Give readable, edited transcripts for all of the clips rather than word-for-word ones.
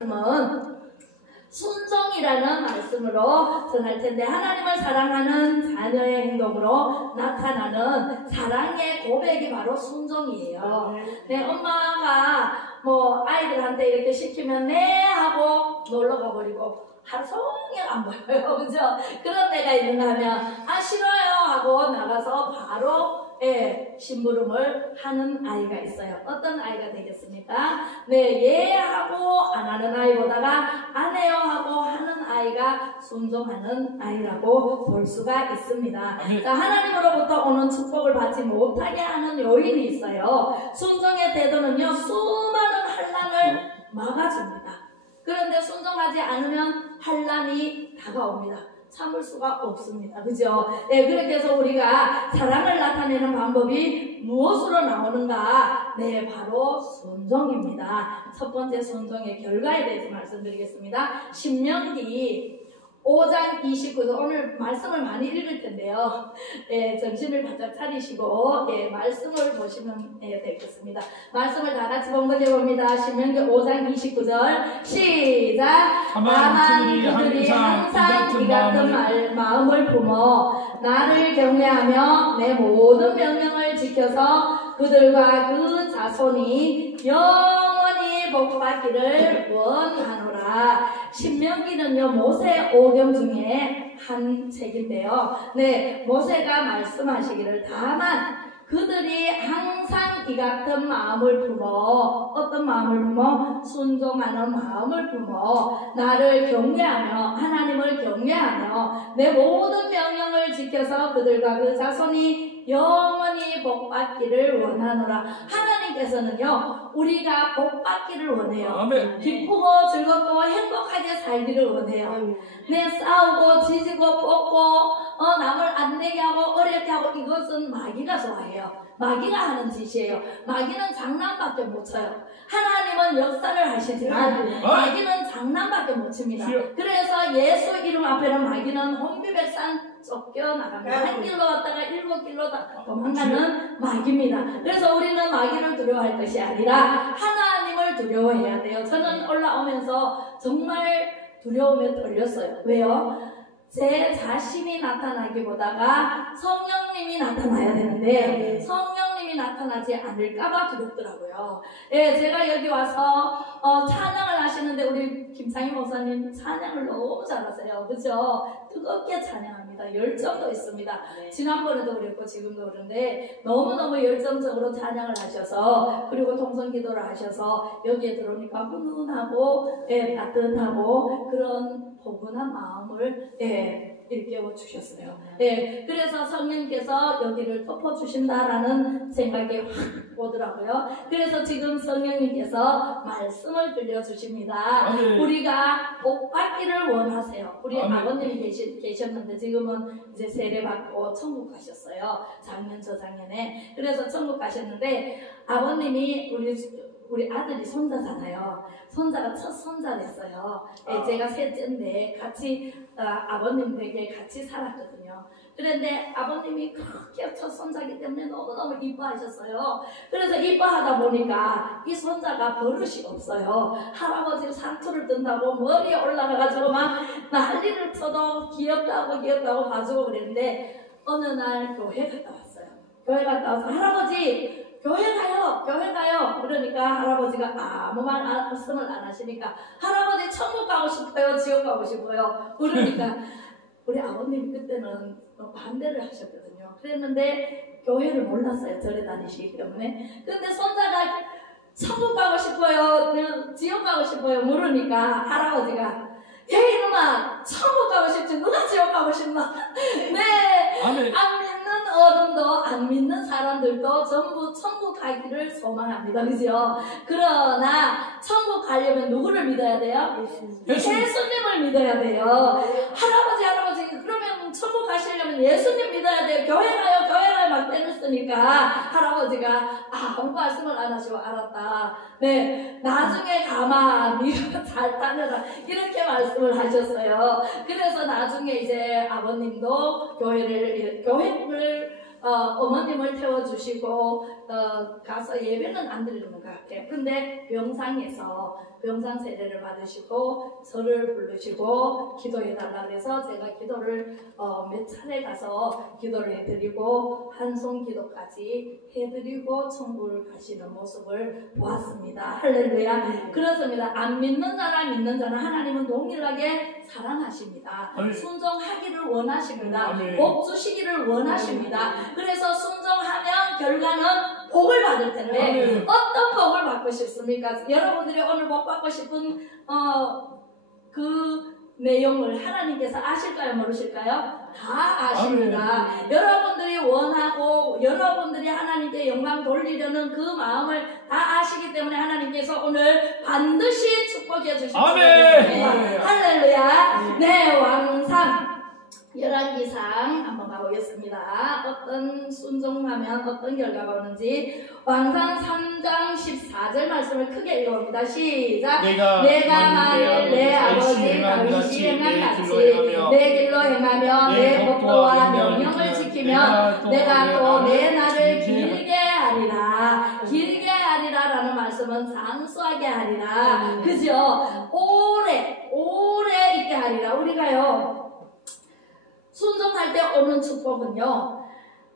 말씀은 순종이라는 말씀으로 전할 텐데, 하나님을 사랑하는 자녀의 행동으로 나타나는 사랑의 고백이 바로 순종이에요. 네, 엄마가 뭐 아이들한테 이렇게 시키면 네 하고 놀러 가버리고 하루 종일 안 보여요. 그죠? 그런 때가 있는가 하면 아 싫어요 하고 나가서 바로 심부름을 하는 아이가 있어요. 어떤 아이가 되겠습니까? 네, 예 하고 안 하는 아이보다가 안 해요 하고 하는 아이가 순종하는 아이라고 볼 수가 있습니다. 자, 하나님으로부터 오는 축복을 받지 못하게 하는 요인이 있어요. 순종의 태도는요, 수많은 환난을 막아줍니다. 그런데 순종하지 않으면 환난이 다가옵니다. 참을 수가 없습니다. 그죠? 네, 그렇게 해서 우리가 사랑을 나타내는 방법이 무엇으로 나오는가? 네, 바로 순종입니다. 첫 번째 순종의 결과에 대해서 말씀드리겠습니다. 신명기 5장 29절, 오늘 말씀을 많이 읽을 텐데요. 정신을 바짝 차리시고 말씀을 보시면 되겠습니다. 말씀을 다 같이 봉독해 봅니다. 신명기 5장 29절 시작. 다만 그들이 항상 이 같은 마음을 품어 나를 경외하며 내 모든 명령을 지켜서 그들과 그 자손이 영원히 복받기를 원하노라. 신명기는요, 모세 오경 중에 한 책인데요. 네, 모세가 말씀하시기를 다만 그들이 항상 이 같은 마음을 품어, 어떤 마음을 품어? 순종하는 마음을 품어 나를 경외하며, 하나님을 경외하며 내 모든 명령을 지켜서 그들과 그 자손이 영원히 복받기를 원하노라. 하나님께서는요, 우리가 복받기를 원해요. 아멘. 기쁘고 즐겁고 행복하게 살기를 원해요. 네, 싸우고 지지고 뽑고 남을 안 되게 하고 어렵게 하고, 이것은 마귀가 좋아해요. 마귀가 하는 짓이에요. 마귀는 장난밖에 못 쳐요. 하나님은 역사를 하시지만 마귀는 장난밖에 못 칩니다. 그래서 예수 이름 앞에는 마귀는 혼비백산 쫓겨나갑니다. 한 길로 왔다가 7길로 도망가는 마귀입니다. 그래서 우리는 마귀를 두려워할 것이 아니라 하나님을 두려워해야 돼요. 저는 올라오면서 정말 두려움에 떨렸어요. 왜요? 제 자신이 나타나기보다가 성령님이 나타나야 되는데 성령님이 나타나지 않을까봐 두렵더라고요. 제가 여기 와서 찬양을 하시는데 우리 김상희 목사님 찬양을 너무 잘하세요. 그죠? 뜨겁게 찬양합니다. 열정도 있습니다. 지난번에도 그랬고 지금도 그런데 너무너무 열정적으로 찬양을 하셔서, 그리고 통성기도를 하셔서 여기에 들어오니까 훈훈하고 따뜻하고 그런 포근한 마음을 일깨워 주셨어요. 그래서 성령께서 여기를 덮어주신다라는 생각이 확 오더라고요. 그래서 지금 성령님께서 말씀을 들려주십니다. 우리가 복받기를 원하세요. 우리 아버님이 계셨는데 지금은 이제 세례받고 천국 가셨어요. 작년 저작년에. 그래서 천국 가셨는데 아버님이 우리 아들이 손자잖아요. 손자가 첫 손자 됐어요. 제가 셋째인데 같이 아버님 댁에 같이 살았거든요. 그런데 아버님이 그렇게 첫 손자기 때문에 너무너무 이뻐하셨어요. 그래서 이뻐하다 보니까 이 손자가 버릇이 없어요. 할아버지 상투를 뜬다고 머리에 올라가가지고 막 난리를 쳐도 귀엽다고 봐주고 그랬는데, 어느 날 교회 갔다 왔어요. 교회 갔다 와서 할아버지 교회 가요. 그러니까 할아버지가 아무 말씀을 안 하시니까, 할아버지 천국 가고 싶어요, 지옥 가고 싶어요. 그러니까 우리 아버님이 그때는 반대를 하셨거든요. 그랬는데 교회를 몰랐어요. 절에 다니시기 때문에. 근데 손자가 천국 가고 싶어요, 지옥 가고 싶어요 물으니까 할아버지가 야 이놈아, 천국 가고 싶지 누가 지옥 가고 싶나? 네, 안 믿는 어른도 안 믿는 사람들도 전부 천국 가기를 소망합니다. 그죠? 그러나 천국 가려면 누구를 믿어야 돼요? 예수님을 믿어야 돼요. 할아버지 그러면 천국 가시려면 예수님 믿어야 돼요. 교회 가요 막 때를 쓰니까 할아버지가 아무 말씀을 안 하시고 알았다. 네, 나중에 가마 네가 잘 따르라 이렇게 말씀을 하셨어요. 그래서 나중에 이제 아버님도 교회를 어머님을 태워주시고 가서 예배는 안 드리는 것 같아요. 근데 병상에서 병상 세례를 받으시고 저를 부르시고 기도해달라 그래서 제가 기도를 몇 차례 가서 기도를 해드리고 한송 기도까지 해드리고 천국을 가시는 모습을 보았습니다. 할렐루야. 그렇습니다. 안 믿는 자나 믿는 자는 하나님은 동일하게 사랑하십니다. 아멘. 순종하기를 원하십니다. 아멘. 복 주시기를 원하십니다. 그래서 순종하면 결과는 복을 받을 텐데 아멘. 어떤 복을 받고 싶습니까? 여러분들이 오늘 복 받고 싶은 그 내용을 하나님께서 아실까요? 모르실까요? 다 아십니다. 여러분들이 원하고 여러분들이 하나님께 영광 돌리려는 그 마음을 다 아시기 때문에 하나님께서 오늘 반드시 축복해 주실 수 있습니다. 할렐루야. 네, 왕상 열왕기상 한번 가보겠습니다. 어떤 순종하면 어떤 결과가 오는지. 왕상 3장 14절 말씀을 크게 읽어봅니다. 시작. 내가 만일 내 아버지 다윗이 행한 같이 내 길로 행하며 내 법도와 명령을 지키면 내가 또 내 날을 길게 하리라. 길게 하리라라는 말씀은 장수하게 하리라. 그죠? 오래 있게 하리라. 우리가요 순종할 때 오는 축복은요,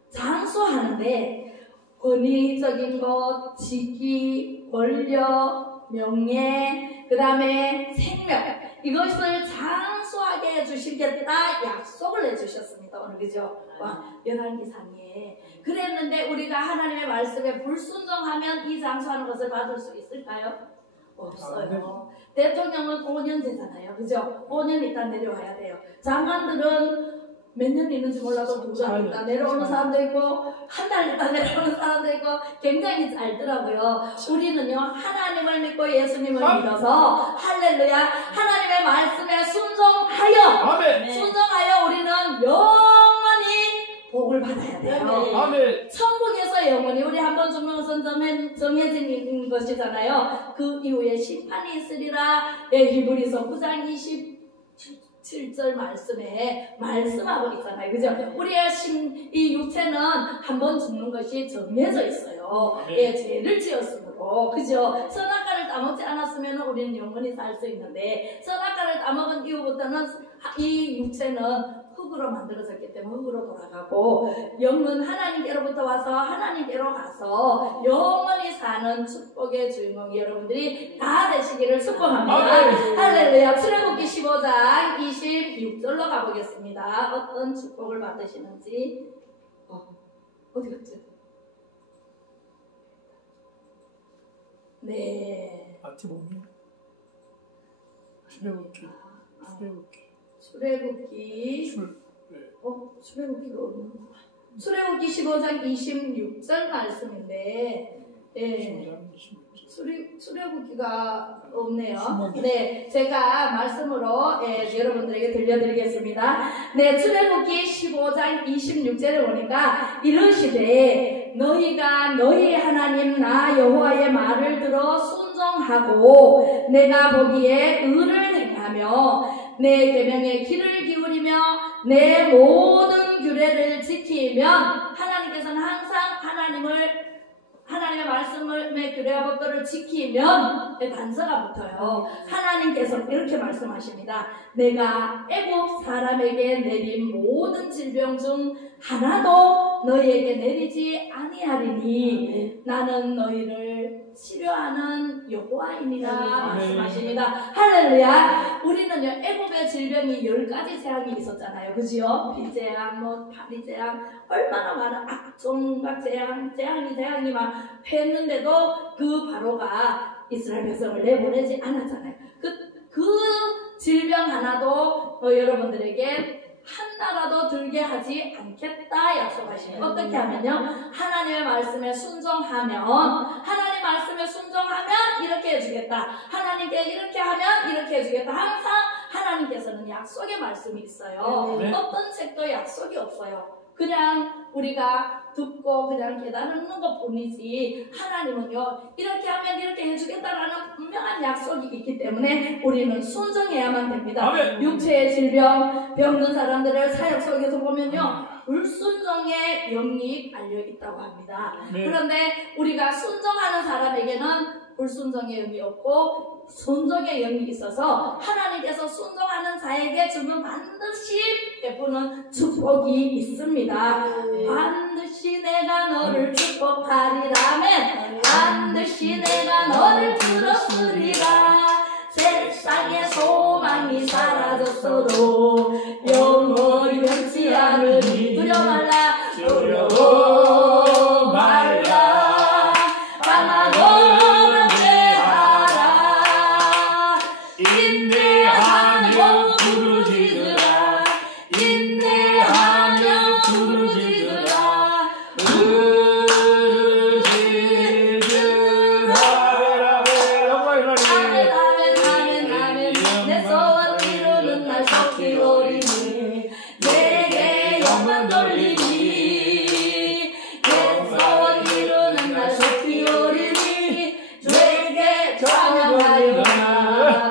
장수하는데 권위적인 것, 직위, 권력, 명예, 그 다음에 생명, 이것을 장수하게 해주시겠다 약속을 해주셨습니다. 오늘 그죠? 열왕기상에 그랬는데 우리가 하나님의 말씀에 불순종하면 이 장수하는 것을 받을 수 있을까요? 없어요. 대통령은 5년 되잖아요. 그죠? 5년 있다 내려와야 돼요. 장관들은 몇 년 있는지 몰라도 2달 있다 내려오는 사람도 있고 한 달 있다 내려오는 사람도 있고 굉장히 짧더라고요. 우리는요 하나님을 믿고 예수님을 믿어서 할렐루야 하나님의 말씀에 순종하여 순종하여 우리는 영원히 복을 받아야 돼요. 아멘. 천국에서 영원히 우리 한번 죽는 것은 정해진 것이잖아요. 그 이후에 심판이 있으리라. 히브리서 9장 27절 말씀에 말씀하고 있잖아요. 그죠? 우리의 이 육체는 한번 죽는 것이 정해져 있어요. 예, 죄를 지었으므로. 그죠? 선악과를 따먹지 않았으면 우리는 영원히 살 수 있는데 선악과를 따먹은 이후부터는 이 육체는 흙으로 만들어졌기 때문에 흙으로 돌아가고 영은 하나님께로부터 와서 하나님께로 가서 영원히 사는 축복의 주인공이 여러분들이 다 되시기를 축복합니다. 할렐루야. 출애굽기 15장 26절로 가보겠습니다. 어떤 축복을 받으시는지. 어디 갔지? 네. 마태복음 출애굽기 출애굽기 15장 26절 말씀인데, 예, 출애굽기가 없네요. 네, 제가 말씀으로 여러분들에게 들려드리겠습니다. 네, 출애굽기 15장 26절에 보니까 이르시되 너희가 너희 하나님 나 여호와의 말을 들어 순종하고 내가 보기에 의를 행하며 내 계명에 귀를 기울이며 내 모든 규례를 지키면 하나님께서는 항상 하나님의 말씀의 규례와 법도를 지키면 단서가 붙어요. 하나님께서 이렇게 말씀하십니다. 내가 애굽 사람에게 내린 모든 질병 중 하나도 너희에게 내리지 아니하리니 나는 너희를 치료하는 여호와이니라 말씀하십니다. 할렐루야. 우리는요 애굽의 질병이 10가지 재앙이 있었잖아요. 그지요? 비재앙, 파리재앙, 얼마나 많은 악종각 재앙이 막 했는데도 그 바로가 이스라엘 백성을 내보내지 않았잖아요. 그 질병 하나도 여러분들에게 한 나라도 들게 하지 않겠다 약속하시는. 어떻게 하면요? 하나님의 말씀에 순종하면 이렇게 해주겠다. 하나님께 이렇게 하면 이렇게 해주겠다. 항상 하나님께서는 약속의 말씀이 있어요. 네. 어떤 책도 약속이 없어요. 그냥 우리가 듣고 그냥 깨달는 것 뿐이지 하나님은요 이렇게 하면 이렇게 해주겠다라는 분명한 약속이 있기 때문에 우리는 순종해야만 됩니다. 아멘. 육체의 질병, 병든 사람들을 사역 속에서 보면요 불순종의 영이 알려 있다고 합니다. 네. 그런데 우리가 순종하는 사람에게는 불순종의 영이 없고 순종의 영이 있어서 하나님께서 순종하는 자에게 주는 반드시 베푸는 축복이 있습니다. 반드시 내가 너를 축복하리라면 반드시 내가 너를 들었으리라. 세상의 소망이 사라졌어도 영원히 변치 않으니 두려워 말라 두려워 말라 강하고 담대하라 인내하며 부르짖으라 인내하며 부르짖으라 부르짖으라 내 소원 이루는 날 속히 오리니 내게 영광 돌리니 내 소원 이루는 날 속히 오리니 주에게 찬양하리라.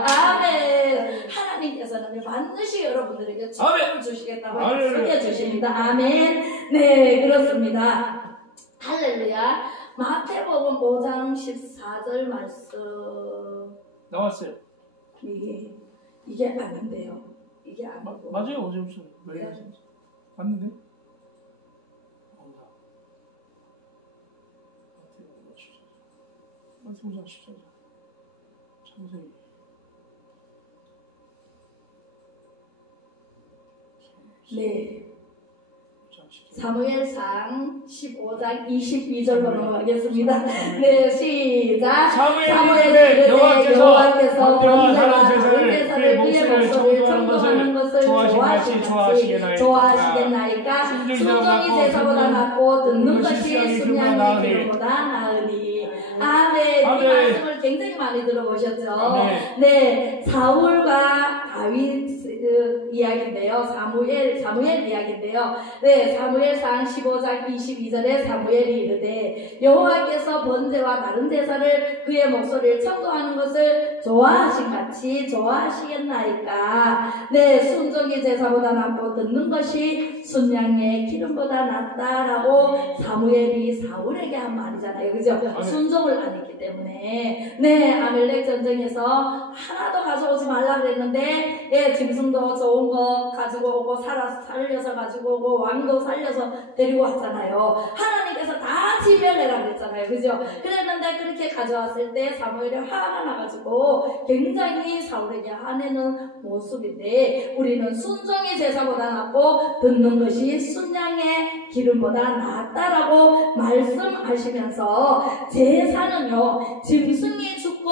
아멘. 하나님께서는 반드시 여러분들에게 축복을 주시겠다고 약속해 주십니다. 아멘. 네, 그렇습니다. 할렐루야. 마태복음 5장 14절 말씀 나왔어요. 이게 아닌데요. 이게 아니고. 맞아요. 어제 무슨 왜 그러셨지? 맞는데? 마태복음 14절. 창세기. 네. 사무엘상 15장 22절로 넘어가겠습니다. 네, 시작. 사무엘이 여호와께서 번제와 다른 제사를 그의 목소리를 청구하는 것을 좋아하시겠나이까 순종이 제사보다 낫고 듣는 것이 순양의 기름보다 나으니. 아멘. 이 말씀을 굉장히 많이 들어보셨죠? 네, 사울과 다윗 이야기인데요. 사무엘 이야기인데요. 네, 사무엘상 15장 22절에 사무엘이 이르되 여호와께서 번제와 다른 제사를 그의 목소리를 청구하는 것을 좋아하신 같이 좋아하시겠나이까. 네, 순종이 제사보다 낫고 듣는 것이 순양의 기름보다 낫다라고 사무엘이 사울에게 한 말이잖아요. 그죠? 순종을 안 했기 때문에. 네, 아멜렉 전쟁에서 하나도 가져오지 말라 그랬는데 예, 짐승도 좋은 거 가지고 오고 살려서 가지고 오고 왕도 살려서 데리고 왔잖아요. 하나님께서 다 지멸해라 그랬잖아요. 그죠? 그랬는데 그렇게 가져왔을 때 사무엘이 화가 나가지고 굉장히 사울에게 화내는 모습인데 우리는 순종이 제사보다 낫고 듣는 것이 순양의 기름보다 낫다라고 말씀하시면서 제사는요 짐승이 죽고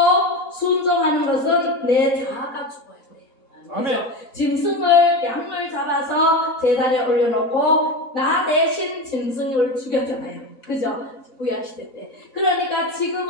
순종하는 것은 내 자아가 죽어야 돼요. 아멘. 짐승을 양을 잡아서 제단에 올려놓고 나 대신 짐승을 죽였잖아요. 그죠? 구약시대 때. 그러니까 지금은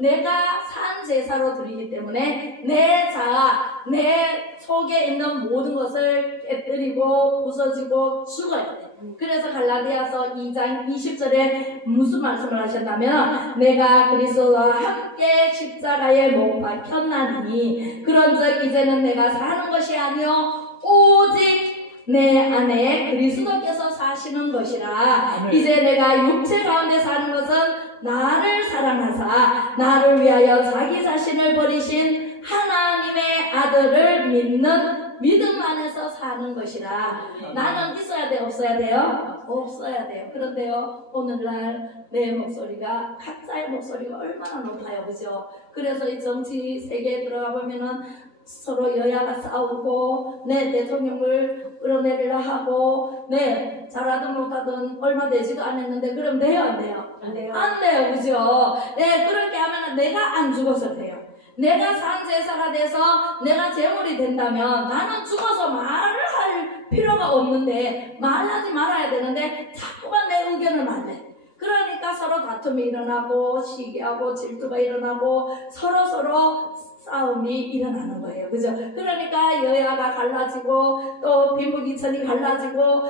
내가 산 제사로 드리기 때문에 내 자아, 내 속에 있는 모든 것을 깨뜨리고 부서지고 죽어야 돼. 그래서 갈라디아서 2장 20절에 무슨 말씀을 하셨냐면 내가 그리스도와 함께 십자가에 못 박혔나니 그런즉 이제는 내가 사는 것이 아니요 오직 내 안에 그리스도께서 사시는 것이라. 이제 내가 육체 가운데 사는 것은 나를 사랑하사 나를 위하여 자기 자신을 버리신 하나님의 아들을 믿는 믿음 안에서 사는 것이라. 나는 있어야 돼요? 없어야 돼요? 없어야 돼요. 그런데요 오늘날 내 목소리가 각자의 목소리가 얼마나 높아요. 그죠? 그래서 이 정치 세계에 들어가 보면은 서로 여야가 싸우고 내 대통령을 끌어내리려 하고 네 잘하든 못하든 얼마 되지도 않았는데 그럼 돼요? 안 돼요? 안 돼요. 안 돼요. 그죠? 네 그렇게 하면 내가 안 죽어서 돼요. 내가 산 제사가 돼서 내가 제물이 된다면 나는 죽어서 말을 할 필요가 없는데 말하지 말아야 되는데 자꾸만 내 의견을 말해. 그러니까 서로 다툼이 일어나고 시기하고 질투가 일어나고 서로 싸움이 일어나는 거예요. 그죠? 그러니까 여야가 갈라지고 또 빈부귀천이 갈라지고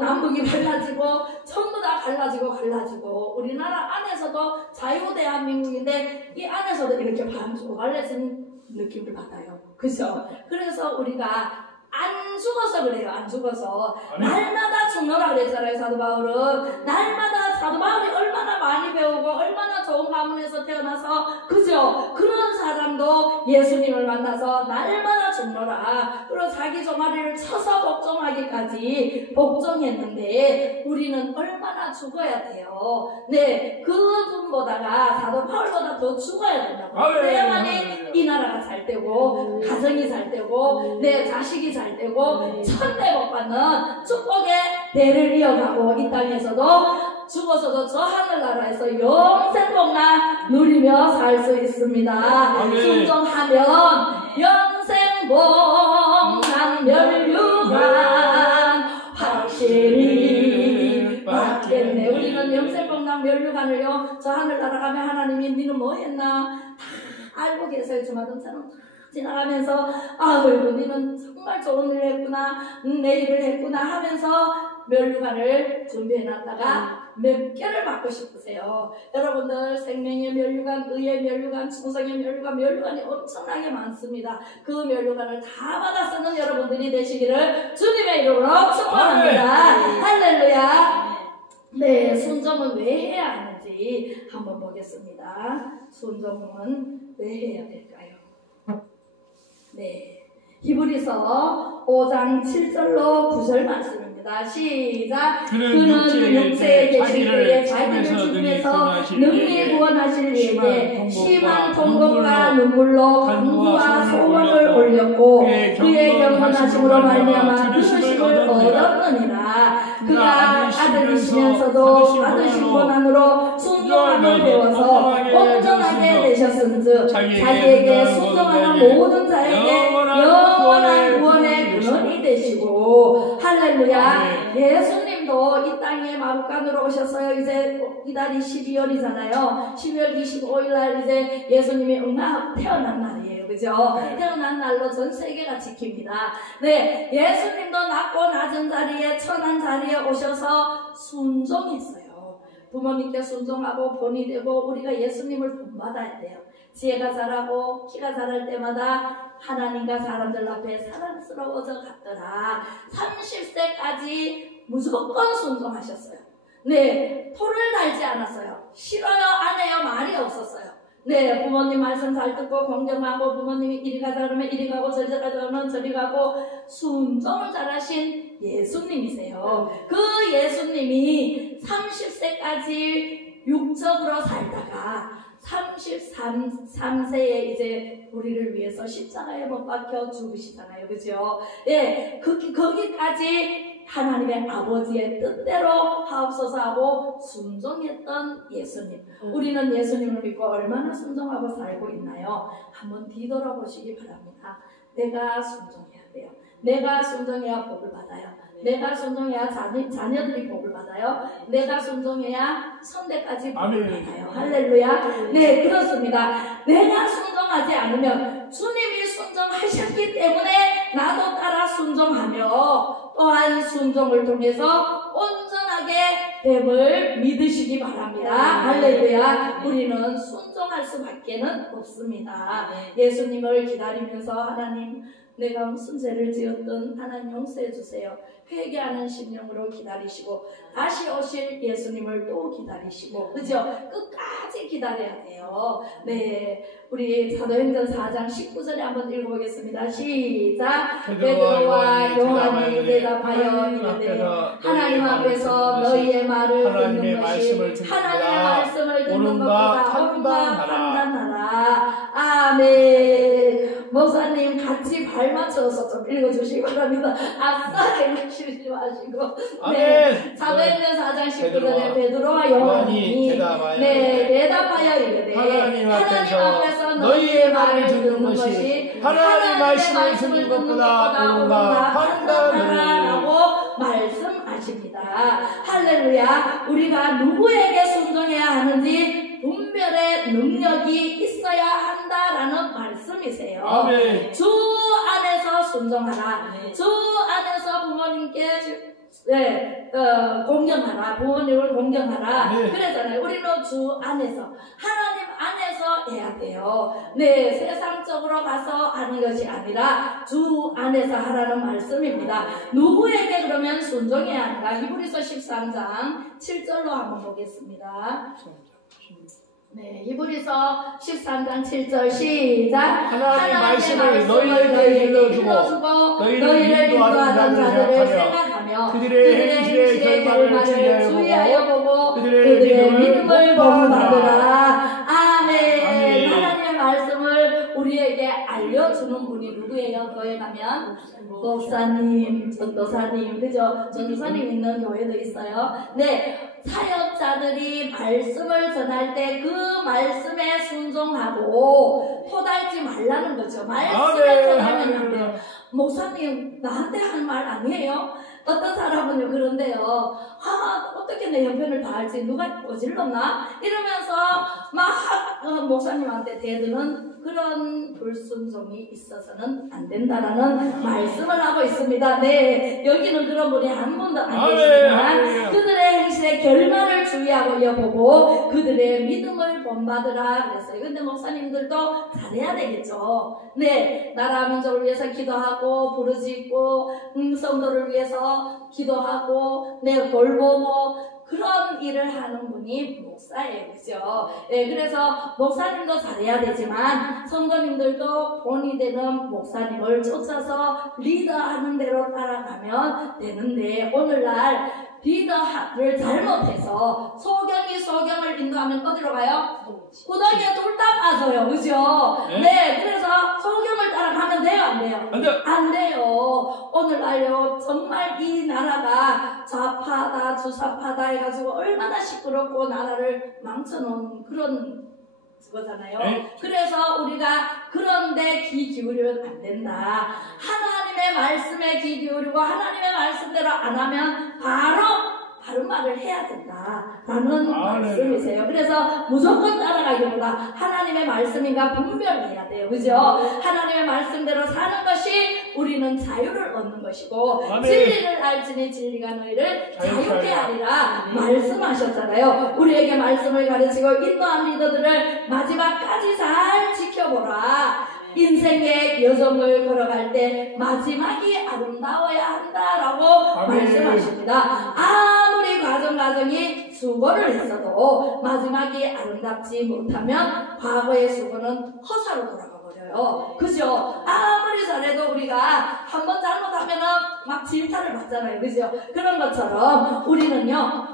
남북이 갈라지고 전부 다 갈라지고 우리나라 안에서도 자유대한민국인데 이 안에서도 이렇게 반으로 갈라진 느낌을 받아요. 그죠? 그래서 우리가 안 죽어서 그래요. 안 죽어서. 아니. 날마다 죽노라 그랬잖아요. 사도 바울은. 날마다 사도 바울이 얼마나 많이 배우고 얼마나 좋은 가문에서 태어나서 그죠? 그런 사람도 예수님을 만나서 날마다 죽노라. 그리고 자기 종아리를 쳐서 복종하기까지 복종했는데 우리는 얼마나 죽어야 돼요. 네, 그분보다가 사도 바울보다 더 죽어야 된다고. 그래야만이 이 나라가 잘 되고 가정이 잘 되고 내 자식이 잘 되고 천대 복 받는 축복의 대를 이어가고 이 땅에서도 죽어서도 저 하늘나라에서 영생 복나 누리며 살 수 있습니다. 순종하면 영생 복난 멸류관 확실히 받겠네. 우리는 영생 복난 멸류관을요 저 하늘나라 가면 하나님이 니는 뭐 했나 다 알고 계세요. 주마등처럼 지나가면서 아이고 니는 정말 좋은 일을 했구나 내 일을 했구나 하면서 멸류관을 준비해놨다가 몇 개를 받고 싶으세요? 여러분들 생명의 멸류관, 의의 멸류관, 충성의 멸류관, 멸류관이 엄청나게 많습니다. 그 멸류관을 다 받아 쓰는 여러분들이 되시기를 주님의 이름으로 축복합니다. 할렐루야. 네, 순종은 왜 해야 하는지 한번 보겠습니다. 순종은 왜 해야 될까요? 네, 히브리서 5장 7절로 9절 말씀입니다. 시작. 그는 육체에 계실 때에 자기를 죽음에서 능히 구원하실 이에게 심한 통곡과 눈물로 간구와 소원을 올렸고 그의 경건하심으로 말미암아 들으심을 얻었느니라. 그가 아들이시면서도 받으신 고난으로 순종함을 배워서 온전하게 되셨은즉 자기에게 순종하는 모든 자에게 영원한 구원의 근원이 되시고 할렐루야. 예수님도 이 땅에 마루간으로 오셨어요. 이제 이달이 12월이잖아요. 12월 25일 날 이제 예수님이 태어난 날이에요. 그죠? 태어난 날로 전 세계가 지킵니다. 네, 예수님도 낮고 낮은 자리에 천한 자리에 오셔서 순종했어요. 부모님께 순종하고 본이 되고 우리가 예수님을 본받아야 돼요. 지혜가 자라고 키가 자랄 때마다 하나님과 사람들 앞에 사랑스러워져 갔더라. 30세까지 무조건 순종하셨어요. 네, 토를 달지 않았어요. 싫어요, 안 해요, 말이 없었어요. 네, 부모님 말씀 잘 듣고 공경하고 부모님이 이리 가자 그러면 이리 가고 저리 가자 그러면 저리 가고 순종을 잘하신 예수님이세요. 그 예수님이 30세까지 육적으로 살다가 33세에 이제 우리를 위해서 십자가에 못 박혀 죽으시잖아요. 그죠? 예, 거기까지 하나님의 아버지의 뜻대로 하옵소서 하고 순종했던 예수님. 우리는 예수님을 믿고 얼마나 순종하고 살고 있나요? 한번 뒤돌아보시기 바랍니다. 내가 순종해야 돼요. 내가 순종해야 복을 받아요. 내가 순종해야 자녀들이 복을 받아요. 내가 순종해야 선대까지 복을 받아요. 할렐루야. 네, 그렇습니다. 내가 순종하지 않으면 주님이 순종하셨기 때문에 나도 따라 순종하며 또한 순종을 통해서 온전하게 됨을 믿으시기 바랍니다. 할렐루야. 우리는 순종할 수밖에는 없습니다. 예수님을 기다리면서 하나님 내가 무슨 죄를 지었든 하나님 용서해 주세요. 회개하는 심령으로 기다리시고 다시 오실 예수님을 또 기다리시고 그죠? 끝까지 기다려야 돼요. 네, 우리 사도행전 4장 19절에 한번 읽어보겠습니다. 시작. 베드로와 요한이 대답하여 이르되 하나님 앞에서 너희의 말을 듣는 것이 하나님의 말씀을 듣는 것보다 옳은가 판단하라. 아멘. 목사님 같이 발 맞춰서 좀 읽어주시기 바랍니다. 아싸 읽으시지 마시고. 네, 사도행전 4장 19절에 베드로와 요한이 대답하여 이르되 하나님 앞에서 너희의 말을 듣는 것이 하나님의 말씀을 듣는 것보다 옳은가 판단하라고 말씀하십니다. 할렐루야. 우리가 누구에게 순종해야 하는지 분별의 능력이 있어야 한다라는 말씀이세요. 아멘. 주 안에서 순종하라. 주 안에서 부모님께 공경하라. 부모님을 공경하라. 그러잖아요. 우리는 주 안에서 하나님 안에서 해야 돼요. 네, 세상적으로 가서 하는 것이 아니라 주 안에서 하라는 말씀입니다. 누구에게 그러면 순종해야 하는가? 히브리서 13장 7절로 한번 보겠습니다. 네, 히브리서 13장 7절 시작. 하나님의 말씀을 너희에게 일러주고 너희를 인도하는 자들을 생각하며 그들의 행실의 결말을 주의하여 보고 그들의 믿음을 본받으라. 아멘. 하나님의 말씀을 우리에게 알려주는 분이 누구예요? 교회 가면 목사님, 전도사님, 그죠? 전도사님 있는 교회도 있어요. 네, 사역자들이 말씀을 전할 때 그 말씀에 순종하고 토달지 말라는 거죠. 말씀을 전하면 안 돼요. 목사님 나한테 한 말 아니에요? 어떤 사람은요 그런데요. 어떻게 내 형편을 다 알지? 누가 어질렀나? 이러면서 막 목사님한테 대드는 그런 불순종이 있어서는 안 된다라는 말씀을 하고 있습니다. 네, 여기는 그런 분이 한 분도 안 계시지만 그들의 행실의 결말을 주의하고 여보고 그들의 믿음을 본받으라 그랬어요. 근데 목사님들도 잘해야 되겠죠. 네, 나라 민족을 위해서 기도하고 부르짖고 성도를 위해서 기도하고 네, 돌보고 그런 일을 하는 분이 목사예요. 그죠? 네, 그래서 목사님도 잘해야 되지만 성도님들도 본이 되는 목사님을 쫓아서 리더하는 대로 따라가면 되는데 오늘날 리더를 잘못해서 소경을 인도하면 어디로 가요? 구덩이에 둘 다 빠져요. 그죠? 네, 그래서 소경을 따라가면 돼요? 안 돼요? 안 돼요. 오늘날요 정말 이 나라가 좌파다 주사파다 해가지고 얼마나 시끄럽고 나라를 망쳐놓은 그런 거잖아요. 그래서 우리가 그런데 귀 기울이면 안 된다. 하나님의 말씀에 귀 기울이고 하나님의 말씀대로 안 하면 바로 다른 말을 해야 된다라는 말씀이세요. 그래서 무조건 따라가기보다 하나님의 말씀인가 분별해야 돼요. 그죠? 하나님의 말씀대로 사는 것이 우리는 자유를 얻는 것이고 진리를 알지니 진리가 너희를 자유케 하리라 말씀하셨잖아요. 우리에게 말씀을 가르치고 인도한 리더들을 마지막까지 잘 지켜보라. 인생의 여정을 걸어갈 때 마지막이 아름다워야 한다라고 말씀하십니다. 아무리 과정이 수고를 했어도 마지막이 아름답지 못하면 과거의 수고는 허사로 돌아가 버려요. 그죠? 아무리 잘해도 우리가 한번 잘못하면은 막 질타를 받잖아요. 그죠? 그런 것처럼 우리는요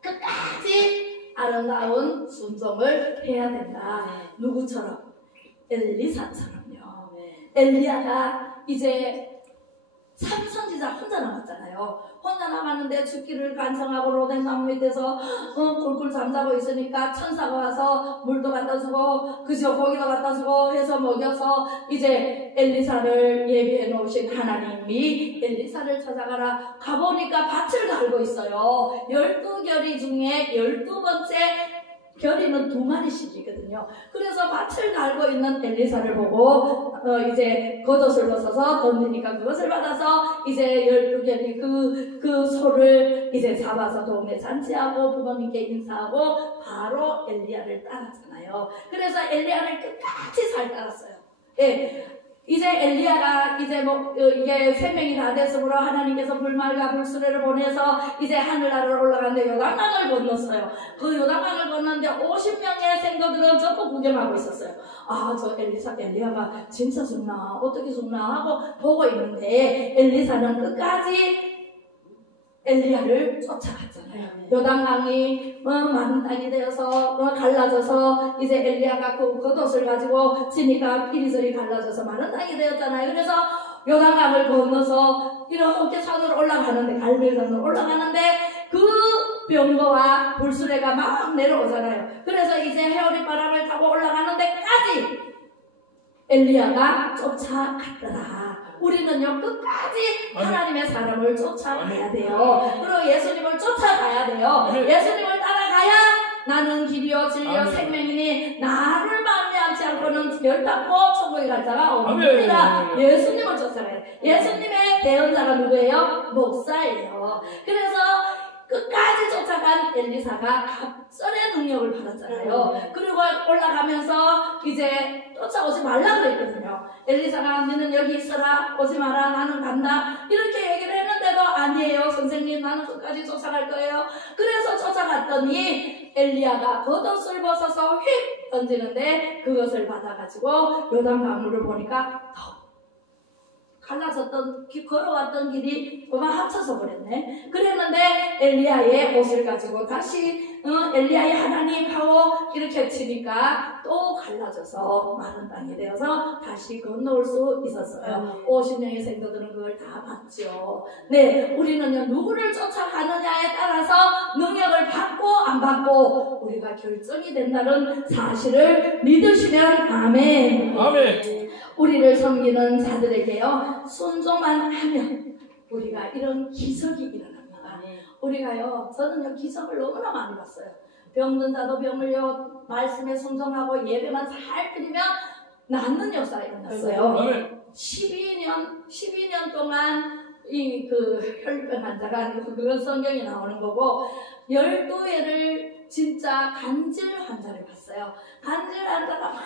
끝까지 아름다운 순종을 해야 된다. 누구처럼? 엘리사처럼요. 엘리야가 이제 참 선지자 혼자 남았잖아요. 혼자 남았는데 죽기를 간청하고 로덴나무 밑에서 굴굴 잠자고 있으니까 천사가 와서 물도 갖다 주고 그저 고기도 갖다 주고 해서 먹여서 이제 엘리사를 예비해 놓으신 하나님이 엘리사를 찾아가라. 가보니까 밭을 갈고 있어요. 12결이 중에 12번째 결이는 2마리씩이거든요. 그래서 밭을 갈고 있는 엘리사를 보고 이제 겉옷을 벗어서 던지니까 그것을 받아서 이제 12결이 그 소를 이제 잡아서 동네 잔치하고 부모님께 인사하고 바로 엘리야를 따랐잖아요. 그래서 엘리야를 끝까지 잘 따랐어요. 예. 이제 엘리야가 이제 이게 생명이 다 됐으므로 하나님께서 불말과 불수레를 보내서 이제 하늘나라로 올라갔는데 요단강을 건넜어요. 그 요단강을 건넜는데 50명의 생도들은 전부 구경하고 있었어요. 저 엘리야가 진짜 죽나 어떻게 죽나 하고 보고 있는데 엘리사는 끝까지 엘리야를 쫓아갔잖아요. 요단강이 마른 땅이 되어서 갈라져서 이제 엘리야가 그 겉옷을 가지고 지니까 이리저리 갈라져서 마른 땅이 되었잖아요. 그래서 요단강을 건너서 이렇게 산으로 올라가는데 갈멜산으로 올라가는데 그 병거와 불수레가 막 내려오잖아요. 그래서 이제 해오리 바람을 타고 올라가는 데까지 엘리야가 쫓아갔더라. 우리는요 끝까지 하나님의 사람을 쫓아가야 돼요. 그리고 예수님을 쫓아가야 돼요. 예수님을 따라가야 나는 길이요 진리요 생명이니 나를 만미하지 않고는 결단코 천국에 갈 자가 없느니라. 예수님을 쫓아가야 돼요. 예수님의 대언자가 누구예요? 목사예요. 그래서 끝까지 쫓아간 엘리사가 갑절의 능력을 받았잖아요. 그리고 올라가면서 이제 쫓아오지 말라 그랬거든요. 엘리사가 너는 여기 있어라, 오지 마라, 나는 간다 이렇게 얘기를 했는데도 아니에요 선생님, 나는 끝까지 쫓아갈 거예요. 그래서 쫓아갔더니 엘리야가 겉옷을 벗어서 휙 던지는데 그것을 받아가지고 요단 강물을 보니까 더 갈라졌던 걸어왔던 길이 그만 합쳐서 버렸네. 그랬는데 엘리야의 옷을 가지고 다시 엘리야의 하나님하고 이렇게 치니까 또 갈라져서 마른 땅이 되어서 다시 건너올 수 있었어요. 50명의 생도들은 그걸 다 봤죠. 네, 우리는요 누구를 쫓아가느냐에 따라서 능력을 받고 안 받고 우리가 결정이 된다는 사실을 믿으시면 아멘. 아멘. 우리를 섬기는 자들에게요 순종만 하면 우리가 이런 기적이 일어납니다. 우리가요, 저는요 기적을 너무나 많이 봤어요. 병든 자도 병을요 말씀에 순종하고 예배만 잘 드리면 낫는 역사가 일어났어요. 12년 동안 이 그 혈병 환자가 그건 성경에 나오는 거고 12회를 진짜 간질 환자를 봤어요. 간질 환자가 막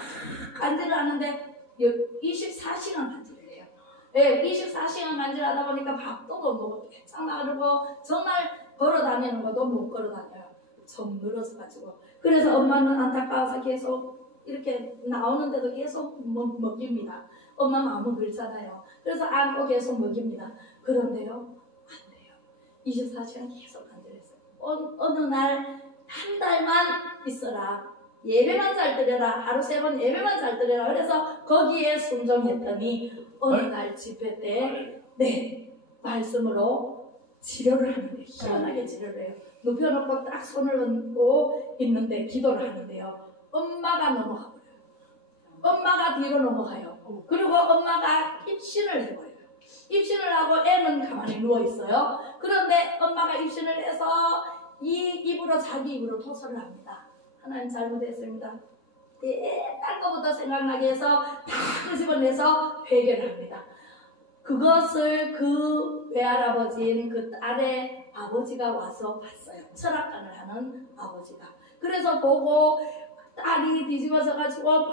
간질을 하는데 24시간 간질을 해요. 네, 24시간 간질하다 보니까 밥도 못 먹고 빼짝 나르고 정말 걸어 다니는 것도 못 걸어 다녀요. 좀 늘어져가지고. 그래서 엄마는 안타까워서 계속 이렇게 나오는데도 계속 먹입니다. 엄마 마음은 그렇잖아요. 그래서 안고 계속 먹입니다. 그런데요, 안 돼요. 24시간 계속 간질했어요. 어느 날 한 달만 있어라. 예배만 잘 드려라. 하루 3번 예배만 잘 드려라. 그래서 거기에 순종했더니 어느 날 집회 때 말씀으로 치료를 하는데 희한하게 치료를 해요. 눕혀놓고 딱 손을 얹고 있는데 기도를 하는데요. 엄마가 넘어가 버려요. 엄마가 뒤로 넘어가요. 그리고 엄마가 입신을 해버려요. 입신을 하고 애는 가만히 누워있어요. 그런데 엄마가 입신을 해서 이 입으로 자기 입으로 토설을 합니다. 하나님 잘못했습니다. 딴 거부터 생각나게 해서 다 끄집어내서 회개를 합니다. 그것을 그 외할아버지인 그 딸의 아버지가 와서 봤어요. 철학관을 하는 아버지가. 그래서 보고 딸이 뒤집어져가지고 막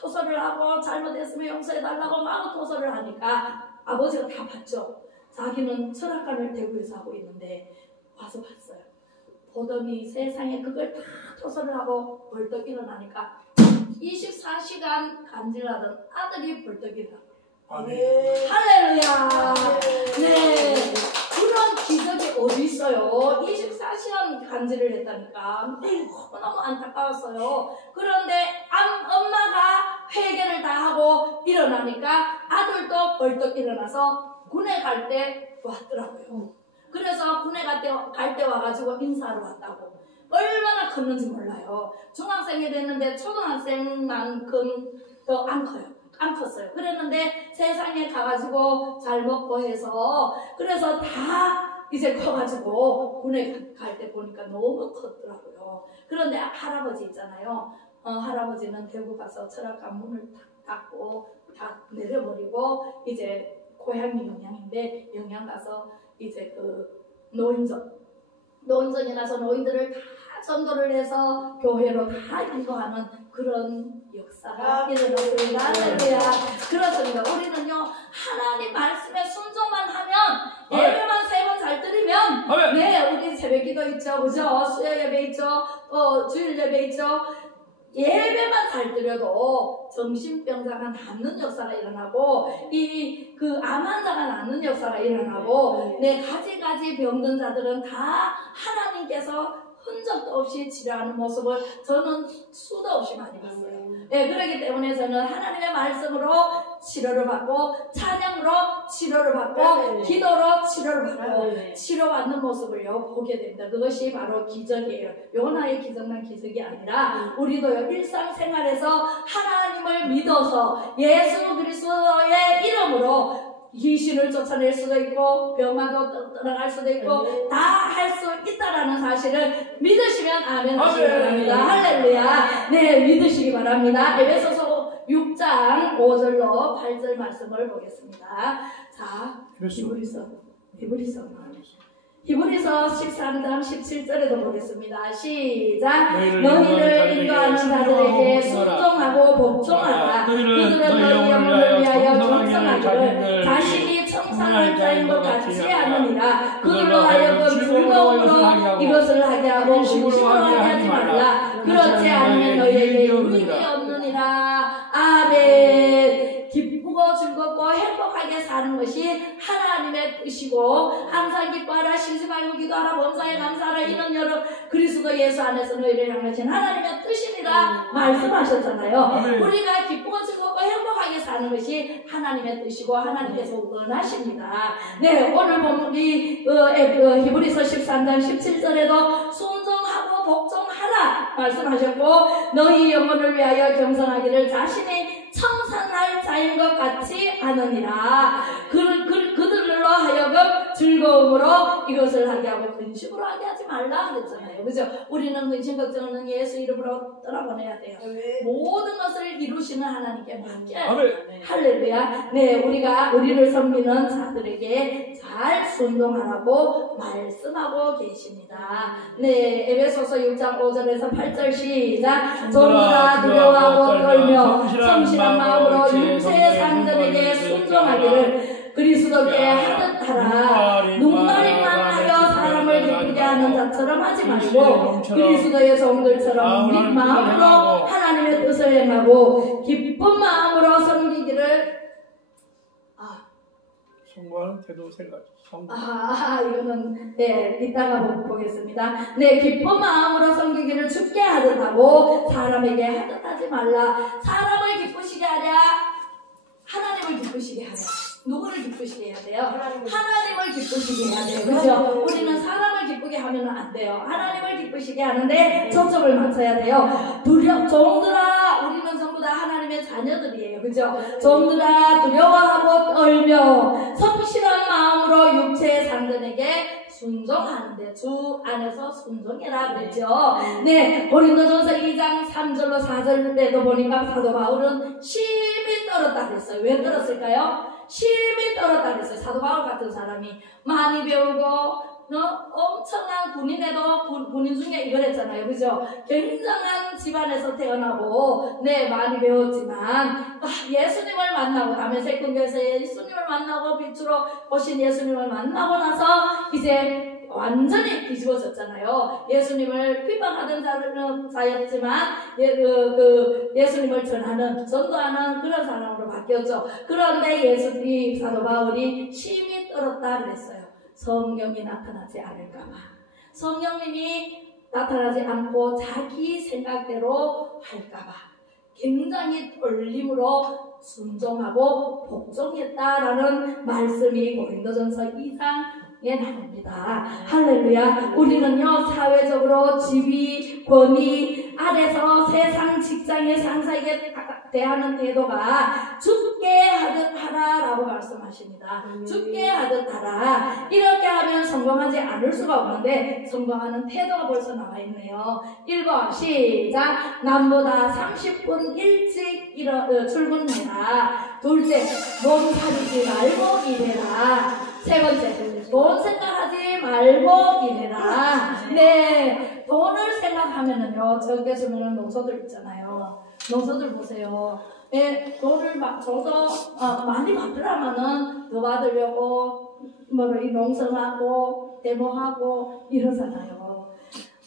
토설을 하고 잘못했으면 용서해달라고 막 토설을 하니까 아버지가 다 봤죠. 자기는 철학관을 대구에서 하고 있는데 와서 봤어요. 보더니 세상에 그걸 다 토설을 하고 벌떡 일어나니까 24시간 간질하던 아들이 벌떡 일어나요. 할렐루야. 네, 그런 기적이 어디 있어요? 24시간 간질을 했다니까. 너무 안타까웠어요. 그런데 엄마가 회개를 다 하고 일어나니까 아들도 벌떡 일어나서 군에 갈 때 왔더라고요. 그래서 군에 갈 때 와가지고 인사하러 왔다고. 얼마나 컸는지 몰라요. 중학생이 됐는데 초등학생만큼 더 안 커요. 안 컸어요. 그랬는데 세상에 가가지고 잘 먹고 해서 그래서 다 이제 커가지고 군에 갈 때 보니까 너무 컸더라고요. 그런데 할아버지 있잖아요. 할아버지는 대구 가서 철학관 문을 탁 닫고 다 내려버리고 이제 고향이 영양인데 영양 가서 이제 그 노인정이라서 노인들을 다 전도를 해서 교회로 다 인도하는 그런 역사가 일어났습니다. 할렐루야. 그렇습니다. 우리는요 하나님 말씀에 순종만 하면 예배만 3번 잘 드리면 네 우리 새벽기도 있죠, 그죠? 수요 예배 있죠, 주일 예배 있죠. 예배만 잘 드려도 정신병자가 낫는 역사가 일어나고 그 암 환자가 낫는 역사가 일어나고 네 가지 병든 자들은 다 하나님께서 흔적도 없이 치료하는 모습을 저는 수도 없이 많이 봤어요. 네, 그렇기 때문에 저는 하나님의 말씀으로 치료를 받고 찬양으로 치료를 받고 기도로 치료를 받고 치료받는 모습을요 보게 됩니다. 그것이 바로 기적이에요. 요나의 기적만 기적이 아니라 우리도요 일상생활에서 하나님을 믿어서 예수 그리스도의 이름으로 귀신을 쫓아낼 수도 있고 병마도 떠나갈 수도 있고 다 할 수 있다라는 사실을 믿으시면 아멘 하시기 바랍니다. 할렐루야. 네, 믿으시기 바랍니다. 에베소서 6장 5절로 8절 말씀을 보겠습니다. 자, 히브리서 히브리서 13장 17절에도 보겠습니다. 시작. 너희를 인도하는 자들에게 순종하고 복종하라. 그들은 너희 영혼을 위하여 경성하기를 자신이 청산할 자인 것 같이 하느니라. 그들로 하여금 즐거움으로 이것을 하게 하고 근심으로 하지 말라. 그렇지 않으면 너희에게 유익이 없느니라. 아멘. 기쁘고 즐겁고 행복하게 사는 것이 하나님의 뜻이고 항상 기뻐하라, 쉬지 말고 기도하라, 범사에 감사하라. 이는 여러 그리스도 예수 안에서 너희를 향하신 하나님의 뜻이니라 말씀하셨잖아요. 우리가 기쁘고 즐겁고 행복하게 사는 것이 하나님의 뜻이고 하나님께서 원하십니다. 네, 오늘 본문이 히브리서 13장 17절에도 순종하고 복종하라 말씀하셨고 너희 영혼을 위하여 경성하기를 자신이 청산할 자인 것 같이 하느니라. 그들로 하여금 즐거움으로 이것을 하게 하고 근심으로 하게 하지 말라 그랬잖아요. 그죠? 우리는 근심 걱정은 예수 이름으로 떠나보내야 돼요. 모든 것을 이루시는 하나님께 맡겨야 돼요. 할렐루야. 네, 우리를 섬기는 자들에게 잘 순종하라고 말씀하고 계십니다. 네, 에베소서 6장 5절에서 8절 시작. 전부 다 두려워하고 떨며 성실한 마음으로 육체의 상전에게 순종하기를 그리스도께 하듯 하라. 눈가림만 하여 사람을 기쁘게 하는 자처럼 하지 말고 그리스도의 종들처럼 우리 마음으로 하나님의 뜻을 행하고 기쁜 마음으로 섬기기를. 성공하는 태도 세 가지. 이거는 네 이따가 보겠습니다. 네, 기쁜 마음으로 섬기기를 주께 하듯 하고 사람에게 하듯 하지 말라. 사람을 기쁘시게 하랴, 하나님을 기쁘시게 하랴. 누구를 기쁘시게 해야 돼요? 하나님을 기쁘시게 해야 돼요. 그죠? 우리는 사람을 기쁘게 하면 안 돼요. 하나님을 기쁘시게 하는데 초점을 맞춰야 돼요. 종들아, 우리는 전부 다 하나님의 자녀들이에요. 그죠? 종들아, 두려워하고 떨며 성실한 마음으로 육체의 상전에게 순종하는데 주 안에서 순종해라 그랬죠. 네, 고린도전서 2장 3절로 4절에도 보니까 사도 바울은 심히 떨었다 그랬어요. 왜 떨었을까요? 심히 떨었다 그랬어요. 사도 바울 같은 사람이 많이 배우고 엄청난 군인에도 군인 중에 이걸 했잖아요. 그죠? 굉장한 집안에서 태어나고 네 많이 배웠지만 예수님을 만나고 다메섹 근교에서 예수님을 만나고 빛으로 오신 예수님을 만나고 나서 이제 완전히 뒤집어졌잖아요. 예수님을 비방하던 자였지만 예수님을 전도하는 그런 사람으로 바뀌었죠. 그런데 이 사도 바울이 심히 떨었다 그랬어요. 성령이 나타나지 않을까봐. 성령님이 나타나지 않고 자기 생각대로 할까봐 굉장히 떨림으로 순종하고 복종했다라는 말씀이 고린도전서 2장에 나옵니다. 할렐루야. 우리는요 사회적으로 지위, 권위 아래서 세상 직장의 상사에게 대하는 태도가 죽게 하듯 하라라고 말씀하십니다. 죽게 하듯 하라. 이렇게 하면 성공하지 않을 수가 없는데 성공하는 태도가 벌써 나와 있네요. 1번 시작. 남보다 30분 일찍 출근해라. 둘째, 몸 사리지 말고 일해라. 세 번째, 돈 생각하지 말고 일해라. 네, 돈을 생각하면은요, 저기 계시면은 농소들 있잖아요. 농소들 보세요. 네, 돈을 줘서 많이 받으라면은 더 받으려고 이 농성하고 데모하고 이러잖아요.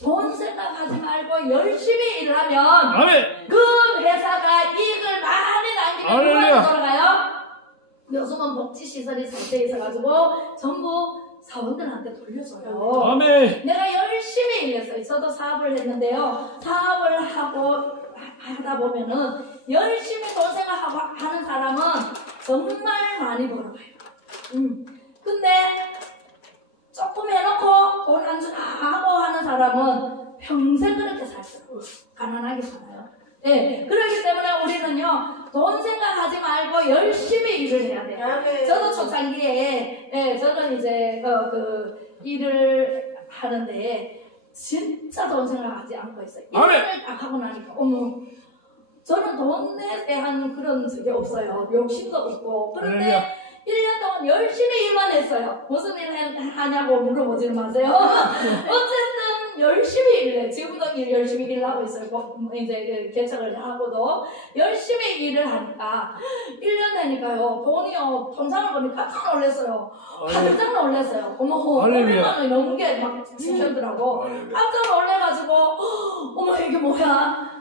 돈 생각하지 말고 열심히 일하면 아멘. 그 회사가 이익을 많이 남기면 누가 돌아가요? 요즘은 복지시설이 잘 돼 있어가지고 전부 사원들한테 돌려줘요. 아멘. 내가 열심히 일했어요. 저도 사업을 했는데요. 사업을 하다 보면은 열심히 돈 생각하고 하는 사람은 정말 많이 벌어가요. 근데 조금 해놓고 돈 안 주나 하고 하는 사람은 평생 그렇게 살죠. 가난하게 살아요. 네, 그렇기 때문에 우리는요 돈 생각하지 말고 열심히 일을 해야 돼요. 저도 초창기에 저는 이제 일을 하는데 진짜 돈 생각하지 않고 있어요. 일을 딱 하고 나니까 저는 돈에 대한 그런 적이 없어요. 욕심도 없고. 그런데 1년 동안 저는 열심히 일만 했어요. 무슨 일 하냐고 물어보지는 마세요. 어쨌든 열심히 일해. 지금도 열심히 일하고 있어요. 이제 개척을 하고도 열심히 일을 하니까 1년 되니까요. 돈이요. 통장을 보니 깜짝 놀랐어요. 깜짝 놀랐어요. 어머 500만 원이 넘은 게 막 지켜더라고. 깜짝 놀래가지고 어머 이게 뭐야.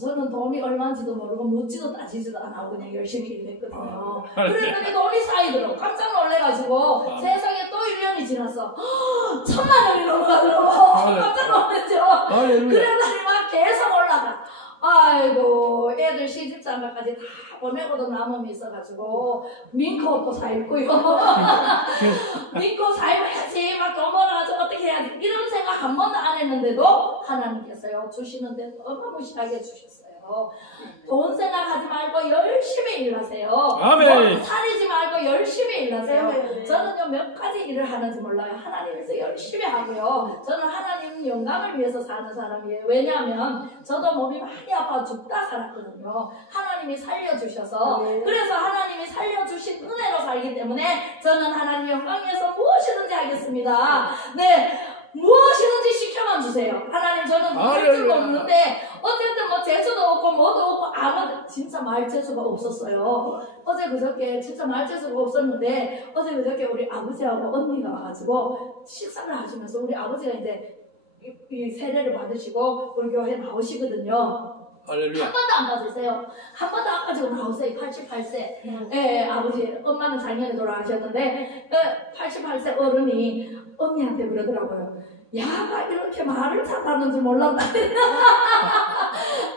저는 돈이 얼마인지도 모르고 묻지도 따지지도 안 하고 그냥 열심히 일했거든요. 그랬더니 돈이 쌓이더라고. 깜짝 놀래가지고 세상에 또 1년이 지났어. 1000만 원이 넘어가더라고. 깜짝 놀랐죠. 그러더니 막 계속 올라가. 아이고 애들 시집장가까지 다 보내고도 남음이 있어가지고 민코 사 입고요. 민코 사 입어야지 막 돈 벌어가지고 어떻게 해야지 이런 생각 한 번도 안 했는데도 하나님께서요 주시는데 어마무시하게 주셨어요. 돈 생각하지 말고 열심히 일하세요. 아멘. 살이지 말고 열심히 일하세요. 저는요 몇 가지 일을 하는지 몰라요. 하나님께서 열심히 하고요. 저는 하나님 영광을 위해서 사는 사람이에요. 왜냐하면 저도 몸이 많이 아파 죽다 살았거든요. 하나님이 살려주셔서 그래서 하나님이 살려주신 은혜로 살기 때문에 저는 하나님 영광 위해서 무엇이든지 하겠습니다. 네. 무엇이든지 시켜만 주세요. 하나님 저는 재주가 없는데 어쨌든 뭐 재주도 없고 뭐도 없고 아무도 진짜 말 재주가 없었어요. 어제 그저께 진짜 말 재주가 없었는데 어제 그저께 우리 아버지하고 언니가 와가지고 식사를 하시면서 우리 아버지가 이제 이 세례를 받으시고 우리 교회 나오시거든요. 할렐루야. 한 번도 안 받으세요. 한 번도 안 가지고 나오세요. 88세. 예, 아버지, 엄마는 작년에 돌아가셨는데 88세 어른이 언니한테 그러더라고요. 야가 이렇게 말을 잘하는 줄 몰랐다.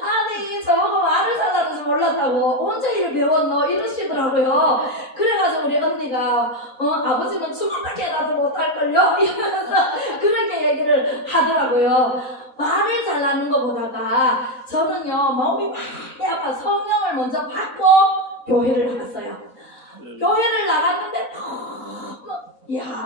아니 저보고 말을 잘하는 줄 몰랐다고 언제 이를 배웠노 이러시더라고요. 그래가지고 우리 언니가 아버지는 죽을밖에라도 못할걸요 이러면서 그렇게 얘기를 하더라고요. 말을 잘하는 것보다가 저는요 몸이 많이 아파 성령을 먼저 받고 교회를 나갔어요. 교회를 나갔는데 너무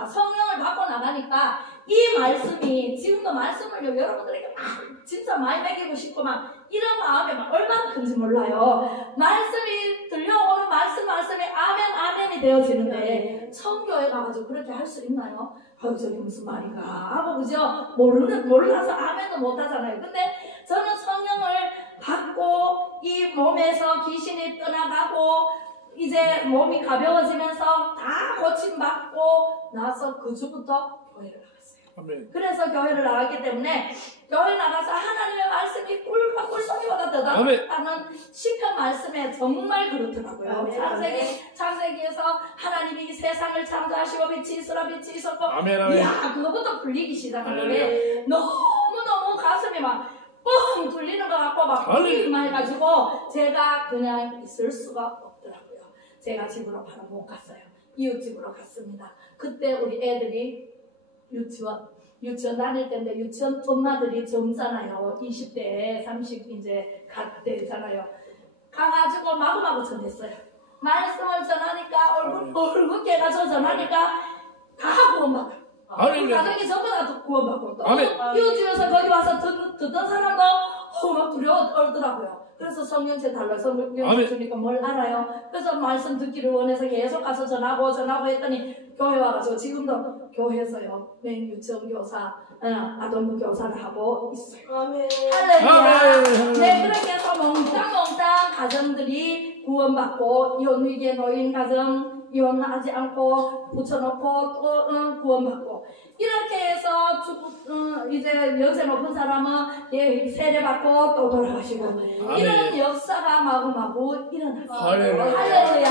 성령을 받고 나가니까 이 말씀이 지금도 말씀을 여러분들에게 막 진짜 많이 먹이고 싶고 막 이런 마음이 막 얼마나 큰지 몰라요. 말씀이 들려오는 말씀이 아멘이 되어지는데 처음 교회 가가지고 그렇게 할 수 있나요? 아유 저게 무슨 말인가 하고 그죠? 몰라서 아멘도 못하잖아요. 근데 저는 성령을 받고 이 몸에서 귀신이 떠나가고 이제 몸이 가벼워지면서 다 고침받고 나서 그 주부터 교회를 나갔어요. 아멘. 그래서 교회를 나갔기 때문에 교회 나가서 하나님의 말씀이 꿀과 꿀송이보다 더 낫다는 시편 말씀에 정말 그렇더라고요. 창세기에서 하나님이 이 세상을 창조하시고 빛이 있으라 빛이 있었고 이야 그거부터 불리기 시작하는데 너무너무 가슴이 막 뻥 뚫리는 것 같고 막 불이 임해가지고 제가 그냥 있을 수가 없더라고요. 제가 집으로 바로 못 갔어요. 이웃집으로 갔습니다. 그때 우리 애들이 유치원 다닐 때인데 유치원 엄마들이 젊잖아요. 20대에 30 이제 갈 때잖아요. 가가지고 마구마구 전했어요. 말씀을 전하니까 얼굴 깨가지고 전하니까 다 구원받아. 우리 가족이 전부 다 구원받고 또 이웃집에서 거기 와서 듣던 사람도 막 두려워 떨더라고요. 그래서 성령체 달라. 성령체 주니까 뭘 알아요. 그래서 말씀 듣기를 원해서 계속 가서 전하고 했더니 교회 와가지고 지금도 교회에서요 유치원 교사, 아동부 교사를 하고 있어요. 아멘. 할렐루야. 네, 그렇게 해서 몽땅 가정들이 구원받고 이혼 위기에 놓인 가정 이혼하지 않고 붙여놓고 또 구원받고 이렇게 해서 이제 연세 높은 사람은 세례받고 또 돌아가시고 이런 역사가 마구마구 일어났어요. 할렐루야.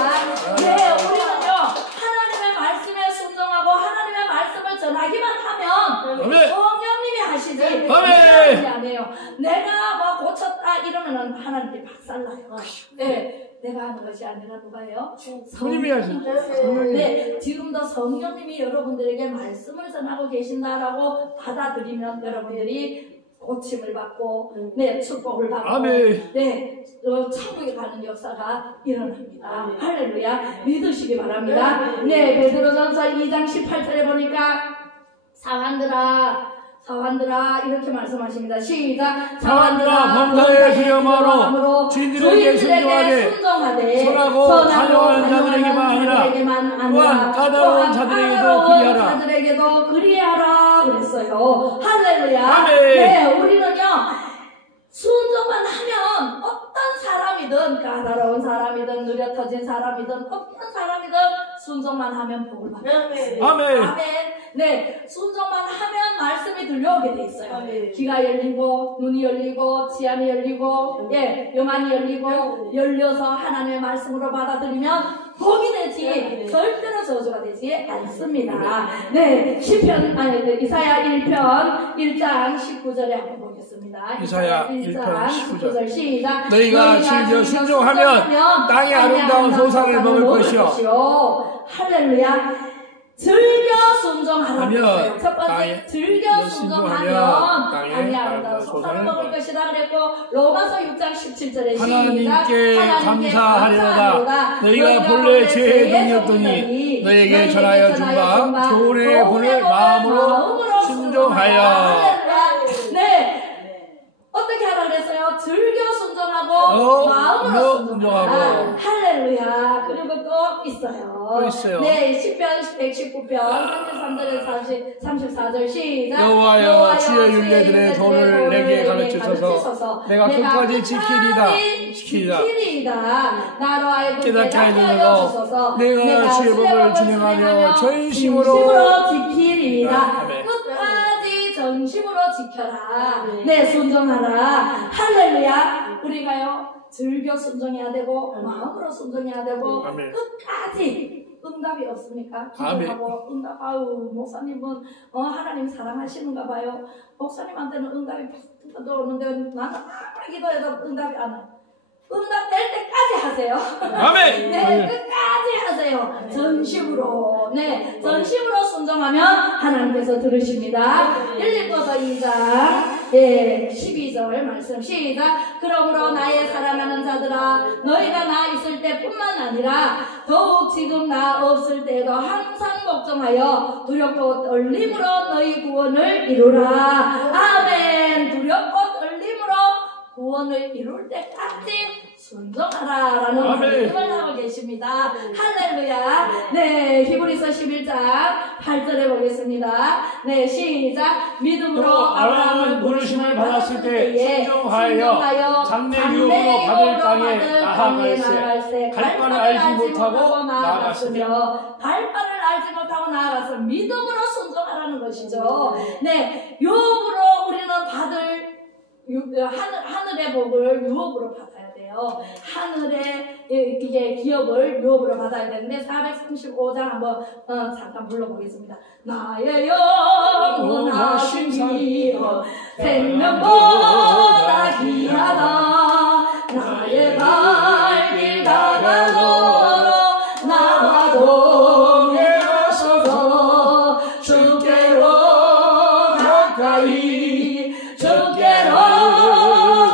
네, 우리는요 하나님의 말씀에 순종하고 하나님의 말씀을 전하기만 하면 성령님이 하시지 하나님이 안 해요. 내가 뭐 고쳤다 이러면 하나님이 박살나요. 네. 내가 하는 것이 아니라 누가 해요? 성령님이 하시죠. 네, 지금도 성령님이 여러분들에게 말씀을 전하고 계신다라고 받아들이면 여러분들이 고침을 받고, 네, 축복을 받고, 아멘. 네, 천국에 가는 역사가 일어납니다. 할렐루야. 믿으시기 바랍니다. 네, 베드로전서 2장 18절에 보니까 사람들아 사환들아 이렇게 말씀하십니다. 시작. 사환들아 범사에 두려움으로 주인들에게 순종하되 선하고 간용하는 자들에게만 아니라 또한 까다로운 자들에게도 그리하라 그랬어요. 할렐루야. 네, 우리는요 순종만 하면 어떤 사람이든 까다로운 사람이든 느려 터진 사람이든 어떤 사람이든 순종만 하면 복을 받아요. 아멘. 네, 순종만 하면 말씀이 들려오게 돼 있어요. 귀가 열리고 눈이 열리고 지안이 열리고 영안이 열리고 열려서 하나님의 말씀으로 받아들이면 복이 되지 절대로 저주가 되지 않습니다. 네, 이사야 1편 1장 19절에 한번 보겠습니다. 이사야 1편 19절 시작. 너희가 즐겨 순종하면 땅의 아름다운 소산을 먹을 것이요. 할렐루야. 즐겨 순종하라고. 첫 번째 즐겨 순종하면 땅의 아름다운 소산을 먹을 것이다 그랬고, 로마서 6장 17절에 하나님께 감사하리로다. 너희가 본래 죄의 종이었더니 너희에게 전하여 준 바 교훈의 본을 마음으로 순종하여. 네, 어떻게 하라 그랬어요? 즐겨 순종하고 마음으로 순종하고. 할렐루야. 그리고 또 있어요. 네, 10편 119편 33절에서 34절 시작. 여호와여 주의 율례들의 도를 내게 가르치소서. 내가 끝까지 지키리이다. 나로 하여금 깨닫게 하여 주소서. 내가 주의 법을 준행하며 전심으로 지키리이다. 끝까지 전심으로 지켜라. 네, 순종하라. 할렐루야. 우리가요 즐겨 순종해야 되고 마음으로 순종해야 되고 끝까지. 응답이 없습니까? 기도하고 응답. 아우 목사님은 하나님 사랑하시는가 봐요. 목사님한테는 응답이 팍 오는데 나는 아무리 기도해도 응답이 안 와요. 응답 될 때까지 하세요. 아멘. 네, 끝까지 하세요. 전심으로. 네, 전심으로 순종하면 하나님께서 들으십니다. 빌립보서 2장 12절 말씀 시작. 그러므로 나의 사랑하는 자들아, 너희가 나 있을 때뿐만 아니라 더욱 지금 나 없을 때에도 항상 걱정하여 두렵고 떨림으로 너희 구원을 이루라. 아멘. 두렵고 떨림으로 구원을 이룰 때까지 순종하라라는 말씀을 하고 계십니다. 할렐루야. 네, 히브리서 11장 8절에 보겠습니다. 네, 시작. 믿음으로 아브라함은 부르심을 받았을 때 순종하여 장래 유업으로 받을 땅에 나아갈새 갈 바를 알지 못하고 나아갔으며 발바를 알지 못하고 나아갔으며 믿음으로 순종하라는 것이죠. 네, 유업으로 우리는 받을 하늘의 복을 유업으로 받아야 돼요. 하늘의 이게 기업을 유업으로 받아야 되는데 435장 한번 잠깐 불러보겠습니다. 나의 영원하신 이여 생명보다 귀하다. 나의 발길 다가도록 나와 동행하소서. 주께로 가까이 주께로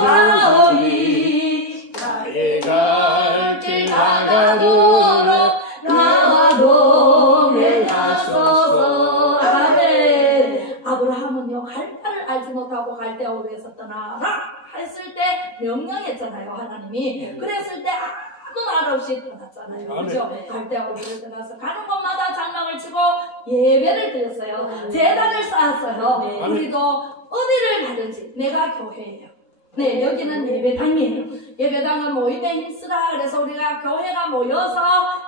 가오리. 나의 갈길 다가도록 나와 동행하소서. 아멘. 아브라함은요 갈 바를 알지 못하고 갈대아우르에서 떠나라 했을 때 명령했잖아요 하나님이. 그랬을 때 아무 말 없이 떠났잖아요. 그죠? 갈대아우르를 떠나서 가는 곳마다 장막을 치고 예배를 드렸어요. 제단을 쌓았어요. 우리도 어디를 가든지 내가 교회예요. 네, 여기는 예배당이에요. 예배당은 모임에 힘쓰라. 그래서 우리가 교회가 모여서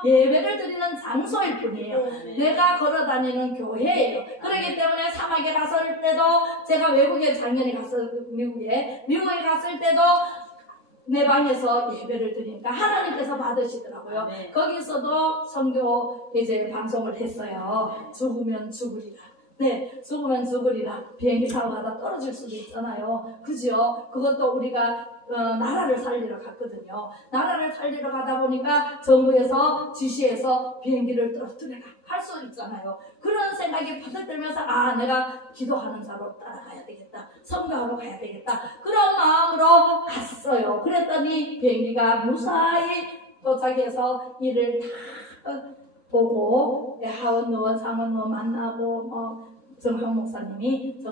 예배를 드리는 장소일 뿐이에요. 내가 걸어다니는 교회예요. 그렇기 때문에 사막에 갔을 때도, 제가 외국에 작년에 갔어요. 미국에 갔을 때도 내 방에서 예배를 드리니까 하나님께서 받으시더라고요. 거기서도 선교 이제 방송을 했어요. 죽으면 죽으리라. 네, 죽으면 죽으리라. 비행기 타고 가다 떨어질 수도 있잖아요. 그죠? 그것도 우리가 나라를 살리러 갔거든요. 나라를 살리러 가다 보니까 정부에서 지시해서 비행기를 떨어뜨려라 할 수 있잖아요. 그런 생각이 퍼뜩 들면서 내가 기도하는 자로 따라가야 되겠다. 선교하러 가야 되겠다. 그런 마음으로 갔어요. 그랬더니 비행기가 무사히 도착해서 일을 다 보고 하원의원, 상원의원 만나고 정강 목사님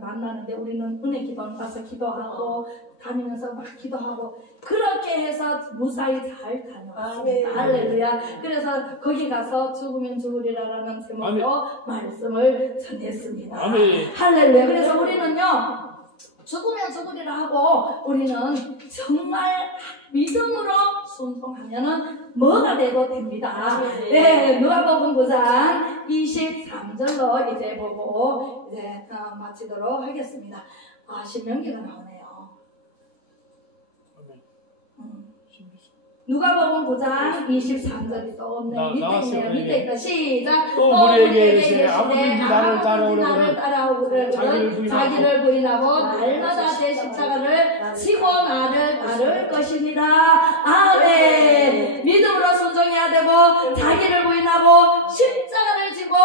만나는데 우리는 은혜 기도원 가서 기도하고 다니면서 막 기도하고 그렇게 해서 무사히 잘 다녀왔습니다. 할렐루야. 그래서 거기 가서 죽으면 죽으리라라는 제목으로 말씀을 전했습니다. 할렐루야. 그래서 우리는요 죽으면 죽으리라 하고 우리는 정말 믿음으로 순종하면은 뭐가 돼도 됩니다. 네, 누가복음 9장 23절로 이제 보고 이제 마치도록 하겠습니다. 신명기가 나오네요. 누가복음 9장 23절이 또 밑에 있다. 시작. 또 우리에게 이르시되 아무든지 나를 따라오거든 자기를 부인하고 날마다 제 십자가를 지고 나를 따를 것입니다. 아멘. 믿음으로 순종해야 되고 자기를 부인하고 십자가를 지고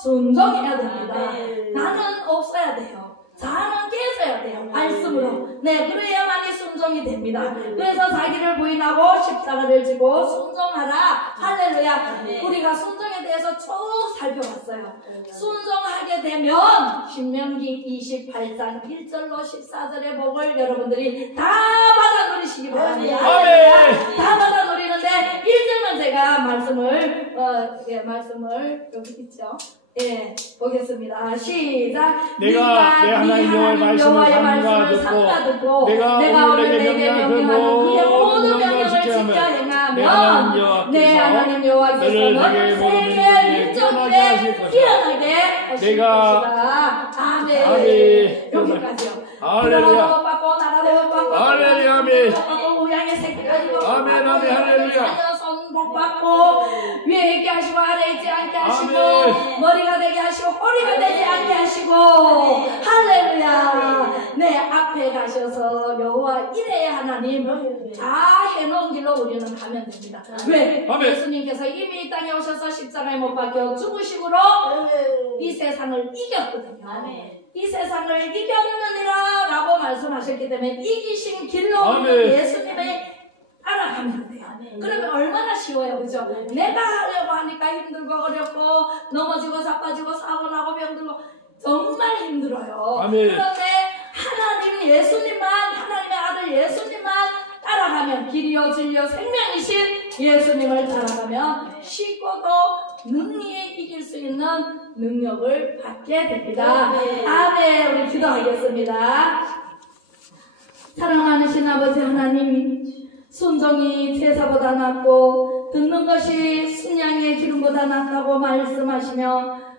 순종해야 됩니다. 나는 없어야 돼요. 자아는 깨져야 돼요. 말씀으로. 네, 그래야만이 순종이 됩니다. 그래서 자기를 부인하고 십자가를 지고 순종하라. 할렐루야. 우리가 순종에 대해서 쭉 살펴봤어요. 순종하게 되면 신명기 28장 1절로 14절의 복을 여러분들이 다 받아 누리시기 바랍니다. 다 받아 누리는데 1절만 제가 말씀을 여기 있죠. 예, 보겠습니다. 시작. 내가 내 하나님 여호와의 말씀을 삼가 듣고 내가 오늘 내게 명령하는 그의 모든 명령을 지켜 행하면 내 하나님 여호와께서 너를 세계 민족에 피어나게 하실 것이다. 아멘. 여기까지요. 할렐루야. 받고 나라도 받고 할렐루야. 받고 우양의 새끼까지 받고 아멘. 할렐루야. 복 받고 위에 있게 하시고 아래에 있지 않게 하시고 머리가 되게 하시고 허리가 되지 않게 하시고 할렐루야. 네, 앞에 가셔서 여호와 이레의 하나님 다 해놓은 길로 우리는 가면 됩니다. 왜? 예수님께서 이미 이 땅에 오셔서 십자가에 못 박혀 죽으심으로 이 세상을 이겼거든요. 이 세상을 이겼느니라 라고 말씀하셨기 때문에 이기신 길로 예수님의 따라가면 돼요. 그러면 얼마나 쉬워요, 그죠? 내가 하려고 하니까 힘들고 어렵고 넘어지고 자빠지고 사고 나고 병들고 정말 힘들어요. 그런데 하나님 예수님만, 하나님의 아들 예수님만 따라가면 길이요 진리요 생명이신 예수님을 따라가면 쉽고도 능히 이길 수 있는 능력을 받게 됩니다. 아멘. 우리 기도하겠습니다. 사랑하는 아버지 하나님, 순종이 제사보다 낫고 듣는 것이 순양의 기름보다 낫다고 말씀하시며